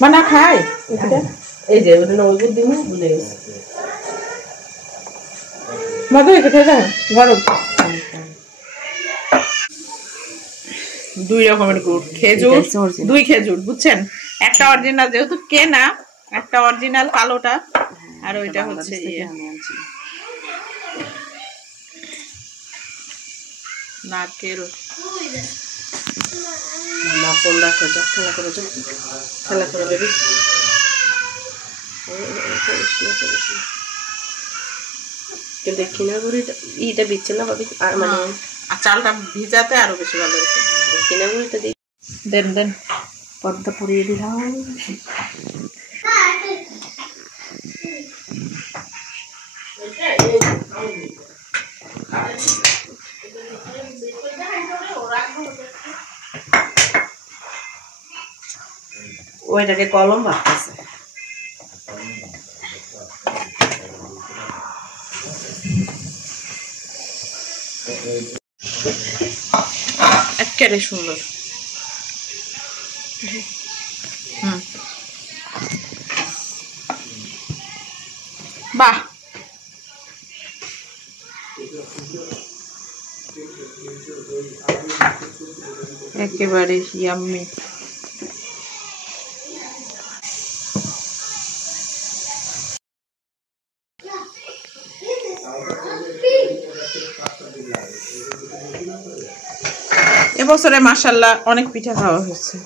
মানা খায় এই যে ওটা ওই দিন ভুলে গেছে মধু খেতে যায় গরম 2 রকমের গুড় খেজুর 2 খেজুর বুঝছেন একটা অরিজিনাল যেহেতু কেনা একটা অরিজিনাল কালোটা আর ওইটা হচ্ছে নারকেল মামা ফোন রাখো যা খেলা করে বেবি দেখি না গুড়িটা ইটা দিচ্ছে না ভাবি আর মানে চালটা ভিজাতে আরো বেশি ভালো হয়েছে কিনা গুড়িটা দিই দেন পর্দা পরিয়ে দিলাম ওইটাকে কলম ভাবতেছে একেবারে সুন্দর বাহ একেবারে ইয়াম্মি এবছরে মাশাআল্লাহ অনেক পিঠা খাওয়া হয়েছে